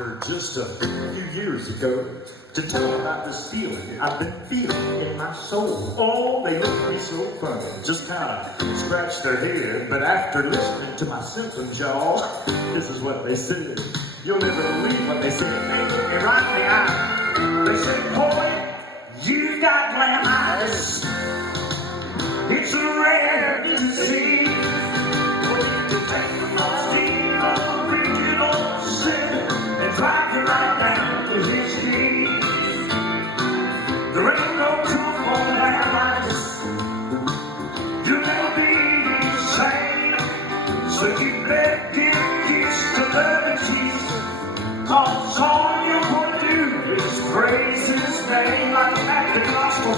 doctor just a few years ago to tell me about this feeling I've been feeling in my soul. Oh, they looked at me so funny, just kind of scratched their head. But after listening to my symptoms, y'all, this is what they said. You'll never believe what they said. They looked me right in the eye. They said, boy, you got lambitis. It's a rare disease. Take the most evil, wicked old sin and drive you right down to his knees. There ain't no cure for lambitis. You'll never be the same. So you better get used to loving Jesus. Cause all you're going to do is praise his name like at the gospel.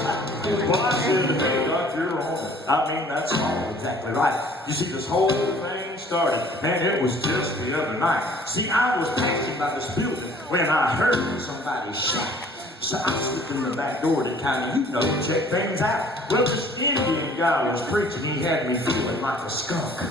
Well, I said, hey, God, you're wrong. I mean, that's all exactly right. You see, this whole thing started, and it was just the other night. See, I was passing by this building when I heard somebody shout. So I slipped in the back door to kind of, check things out. Well, this Indian guy was preaching. He had me feeling like a skunk.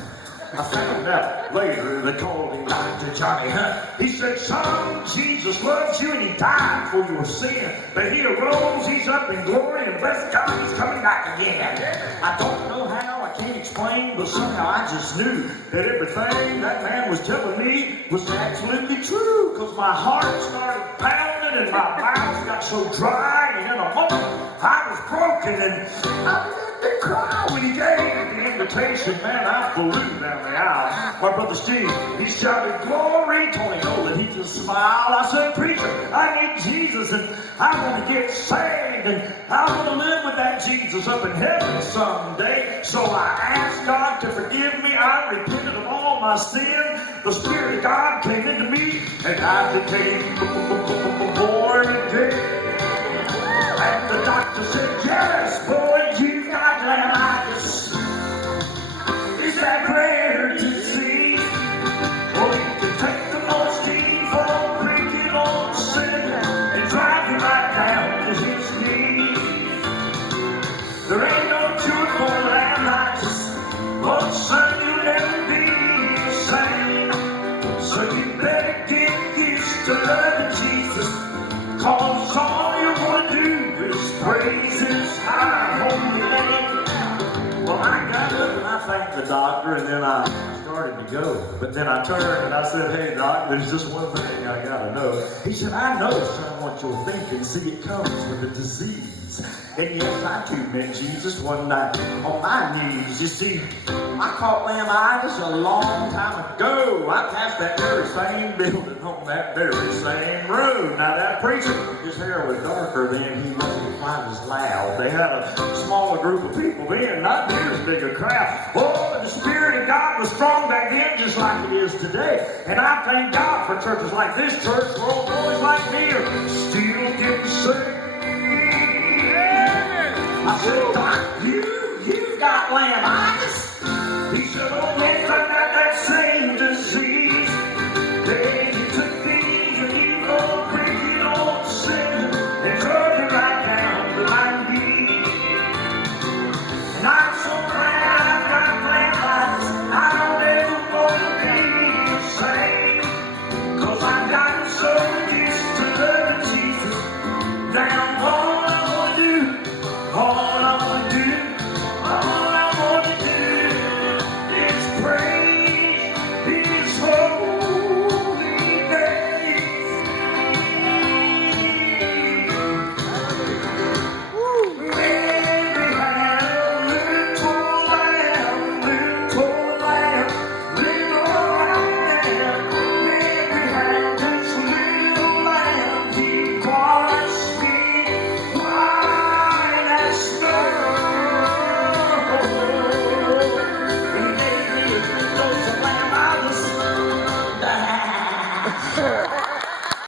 I found out later they called him Dr. Johnny Hunt. He said, son, Jesus loves you and he died for your sin. But he arose, he's up in glory, and bless God, he's coming back again. I don't know how, I can't explain, but somehow I just knew that everything that man was telling me was absolutely true. Because my heart started pounding and my mouth got so dry, and in a moment I was broken and I began to cry when he gave the invitation. Man, I flew down the aisle. My brother Steve, he shouted, glory. Tony Nolan, he just smiled. I said, preacher, I need Jesus and I want to get saved and I want to live with that Jesus up in heaven someday. So I asked God to forgive me. I repented of all my sin. The Spirit of God came into me and I became born again. And the doctor said, yes, boy, you got lambitis. It's that rare disease. Or you can take the most evil, wicked old sin and drive you right down to his knees. There ain't no cure for lambitis. Oh, son, you'll never be the same. So you better get used to loving Jesus. Cause all you're going to do is praise his high holy name. Well, I got up and I thanked the doctor, and then I started to go. But then I turned and I said, hey, doc, there's just one thing I got to know. He said, I know, son, what you're thinking. See, it comes with a disease. And yes, I too met Jesus one night on my knees. You see, I caught lambitis a long time ago. I passed that very same building on that very same road. Now that preacher, his hair was darker then. He wasn't quite as loud. They had a smaller group of people then, not near as big a crowd. Oh, the Spirit of God was strong back then just like it is today. And I thank God for churches like this church where old boys like me are still getting saved. I said, Doc, you got lambitis.